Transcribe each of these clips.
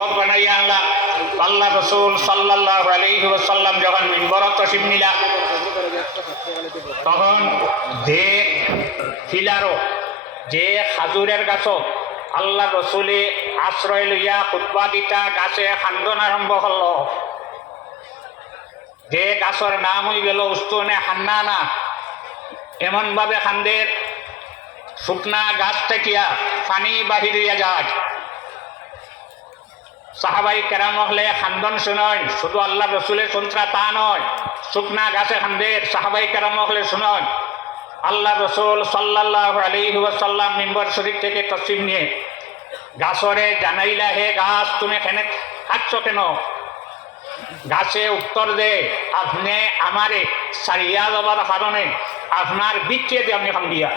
বানাইয়া আনলাম। আল্লাহ রসুল সাল্লাল্লাহু আলাইহি ওয়াসাল্লাম যখন মিম্বরত তশরিফ নিলা তখন যে ফিলারো যে খাজুরের গাছ আল্লাহ রসুলে আশ্রয় লইয়া খুতবা দিতা গাছে খান্দন আরম্ভ হল। যে গাছের নাম হয়ে গেল উস্তুনে হান্নানা। এমনভাবে খান্দের শুকনা গাছ থেকিয়া পানি বাহির হইয়া যায়। সাহাবাই কেরাম হলে খান্দন শুনয়, শুধু আল্লাহ রসুলের সন্ত্রা তা নয়, শুকনা গাছে খান্দের সাহাবাই কেরাম হলে শুনয়। আল্লাহ রসুল সাল্লাল্লাহু আলাইহি ওয়াসাল্লাম মিম্বর শরীফ থেকে তসরিফ নিয়ে গাছরে জানাইলা, হে গাছ তুমি এখানে খাচ্ছ কেন? গাছে উত্তর দে, আপনি আমারে সারিয়া যাবার কারণে আপনার বিচ্ছে দিয়ে আমি খান্দিয়া।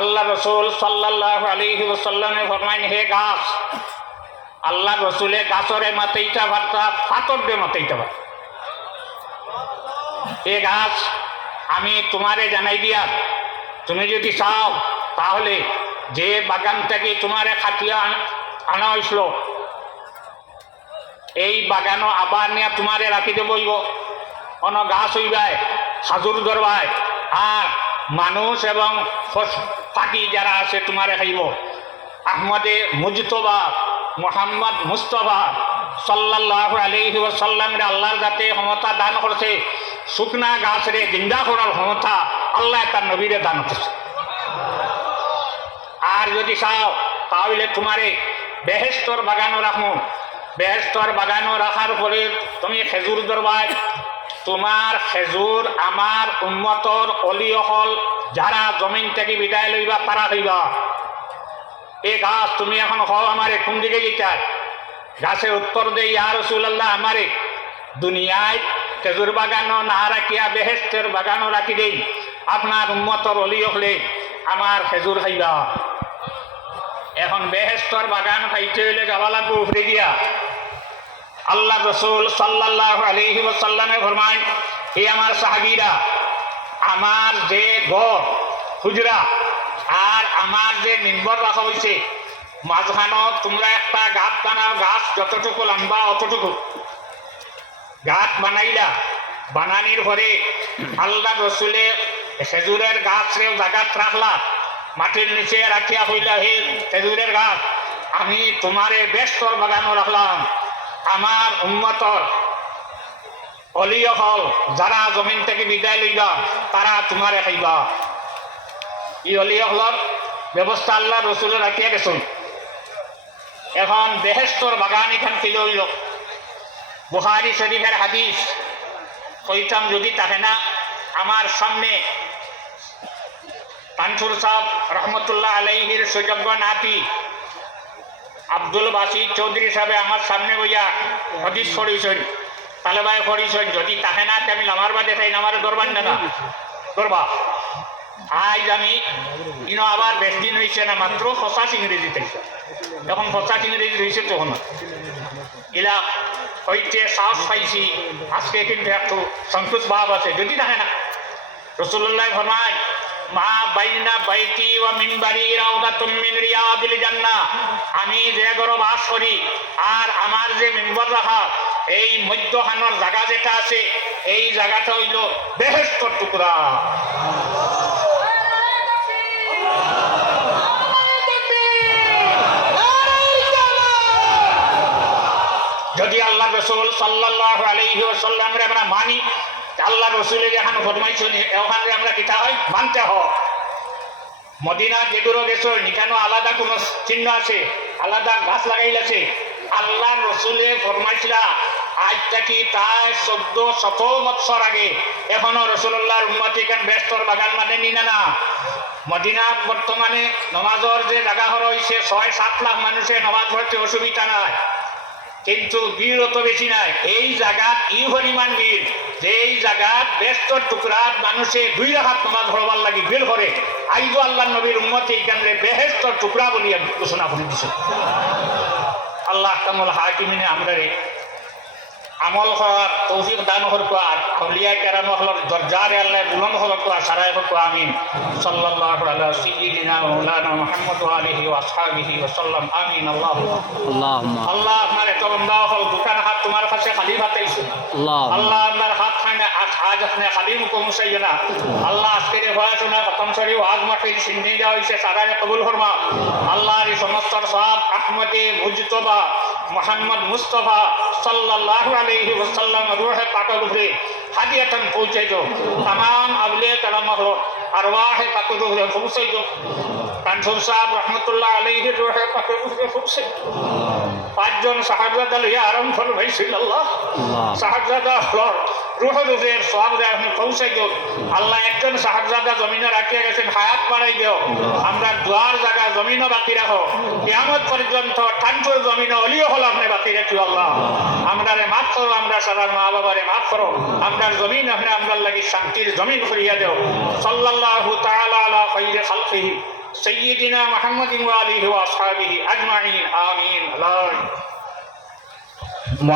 আল্লাহ রসুল সাল্লাল্লাহু আলাইহি ওয়াসাল্লামে ফরমাইন, হে গাছ, আল্লাহ রসুলে গাছরে মাতেইটা ভার্তা ফাতর দে মাতেইটা ভার। এ গাছ আমি তোমারে জানাই দিয়া, তুমি যদি চাও তাহলে যে বাগান থেকে তোমারে খাটিয়া আনা হয়েছিল এই বাগানও আবার নিয়ে তোমারে রাখিতে বইব। অন গাছ হইবায়, খাজুর ধরবায়, আর মানুষ এবং পাখি যারা আছে তোমারে খাইব। আহমদে মুজতবা মোহাম্মদ মুস্তফা সাল্লাল্লাহু আলাইহি ওয়াসাল্লামের আল্লাহর যাতে ক্ষমতা দান করছে, শুকনা গাছ রে জিন্দা করার ক্ষমতা আল্লাহ তার নবীরে দান করছে। আর যদি চাও তাহলে তোমারে বেহেশতর বাগানও রাখো। বেহেশতর বাগানও রাখার পরে তুমি খেজুর ধরবাই। তোমার খেজুর আমার উম্মতর অলিয়হল যারা জমিন থেকে বিদায় লইবা তারা হইবা। এ গাছ তুমি এখন হও আমারে কোন দিকে যেতে? গাছে উত্তর দেই, ইয়া রাসূলুল্লাহ, আমারে দুনিয়ায় খেজুর বাগানও না রাখিয়া বেহেশতের বাগানও রাখি দেই। আপনার উম্মতর অলি হলে আমার খেজুর খাইবা। এখন বেহেশতর বাগান খাইতে হইলে যাওয়া লাগবে উফরে গিয়া। আল্লাহ রসুল সাল্লাল্লাহু আলাইহি ওয়াসাল্লামে ফরমায়, হে আমার সাহাবীরা, আমার যে ঘর হুজরা আর আমার যে মিম্বর রাখা হয়েছে মাঝখানো তোমরা একটা গাছ বানাও। গাছ যতটুকু লম্বা অতটুকু গাছ বানাইলা। বানানির পরে আল্লাহ রসুলে খেজুরের গাছেও জাগাত রাখলা, মাটির নিচে রাখিয়া হইলা, হে খেজুরের গাছ, আমি তোমারে বেশতর বাগানও রাখলাম। আমার উম্মতর অলিয় হল যারা জমিন থেকে বিদায় লইবা তারা তোমারে খাইবা। এই অলিয় হলর ব্যবস্থা আল্লাহ রসুলে রাখিয়া গেছেন। এখন বেহেশতর বাগান এখান ফিরে হইল। বুখারী শরীফের হাদিস কইতাম যদি থাকে না, আমার সামনে কানপুর সাহেব রহমতুল্লাহ আলাইহির সুযোগ্য নাতি আব্দুল বাসির চৌধুরী সাহেব আমার সামনে বইয়া হাদিস পড়িয়েছেন, তালেবায় পড়িয়েছেন। যদি থাকে না আমি আমার বাদে তাই আমার দরবার না করবা। আজ আমি ইনো আবার বেশ দিন হয়েছে না, মাত্র 50 ইংরেজিতে। যখন 50 ইংরেজি হয়েছে তখন এলা হইতে সাহস পাইছি। আজকে কিন্তু একটু সংকোচ ভাব আছে, যদি থাকে না। রাসূলুল্লাহ ফরমায়, মা বাইনা বাইতি ওয়া মিনবারি রাউদাতুম মিন রিয়াদিল জান্নাহ। আমি যে ঘরে বাস করি আর আমার যে মিম্বর রাখা, এই মধ্যখানের জায়গা যেটা আছে এই জায়গাটা হইল বেহেশতের টুকরা। যদি আল্লাহ রসুল সাল্লাল্লাহু আলাইহি ওয়াসাল্লামের আমরা মানি, আল্লাহ রসুলের এখন ফরমাইছেন ওখানে আমরা কিতা হয় মানতে হয়। মদিনা যেগুলো গেছো এখানে আলাদা কোনো চিহ্ন আছে, আলাদা গাছ লাগাইলাছে। আল্লাহ রসুলে ফরমাইছিলা আজ থেকে প্রায় 1400 বৎসর আগে। এখনো রসুল্লাহর উম্মতি এখানে বেশতর বাগান মানে নিনা না। মদিনা বর্তমানে নমাজের যে জায়গা হয়েছে 6-7 লাখ মানুষের নমাজ পড়তে অসুবিধা নাই, কিন্তু ভিড় অত বেশি নাই। এই জায়গাত ই পরিমাণ ভিড় যে এই জায়গাত বেশতর টুকরাত মানুষে 2 রাকাত নামাজ পড়বার লাগি ভিড় করে। আইজো আল্লাহ নবীর উম্মতি এখানে বেহেশতর টুকরা বলিয়া ঘোষণা করে দিছে। আল্লাহ কামুল হাকিমিনে আমরা আমল করার তৌফিক দান করবো আর আউলিয়া কেরাম হলর দরজারে আল্লাহ বুলন্দ হলকো সারাই হকো আমিন সাল্লাল্লাহু আলা সাইয়্যিদিনা মাওলানা মুহাম্মদ ওয়া আলিহি ওয়া আসহাবিহি ওয়া সাল্লাম আমিন আল্লাহুম্মা আল্লাহ আপনার এত বন্ধা হল দুখান হাত তোমার কাছে খালি হাতাইছে আল্লাহ আপনার হাত খানে আজ আপনি খালি মুখ মুসাইয়ে না আল্লাহ আজকের হওয়া প্রথম সরি ওয়াজ মাহফিল সিন্নি দেওয়া হয়েছে সারাই কবুল ফরমা আল্লাহর এই সমস্ত সব আহমদে মুজতবা মোহাম্মদ মুস্তফা সাল্লাল্লাহু আলাইহি ওয়াসাল্লাম রূহে পাকের উপরে হাদিয়াতান পৌঁছাই দাও तमाम আউলিয়া কেরাম হল আরওয়াহে পাকের উপরে পৌঁছাই দাও কানসুর সাহেব রহমতুল্লাহ আলাইহি রূহে পাকের উপরে পৌঁছাই পাঁচজন সাহাবাদা লইয়া আরম্ভ হয়েছিল আল্লাহ সাহাবাদা রুহের উপরে সওয়াব দেয় আপনি পৌঁছাই দাও আল্লাহ একজন সাহাবাদা জমিনে রাখিয়া গেছেন হায়াত বাড়াই দাও আমরা দুয়ার জায়গা জমিনও বাকি রাখো কিয়ামত পর্যন্ত ঠান্ডুর জমিনে অলিও হল আপনি বাকি রাখিও আল্লাহ আমরারে মাফ করো আমরা সারার মা বাবারে মাফ করো আমরার জমিন আপনি আমরার লাগি শান্তির জমিন করিয়া দেও সাল্লাল্লাহু তাআলা আলা খাইরি খালকিহি সাইয়্যিদিনা মুহাম্মাদিন ওয়া আলিহি ওয়া আসহাবিহি আজমাইন আমিন আল্লাহ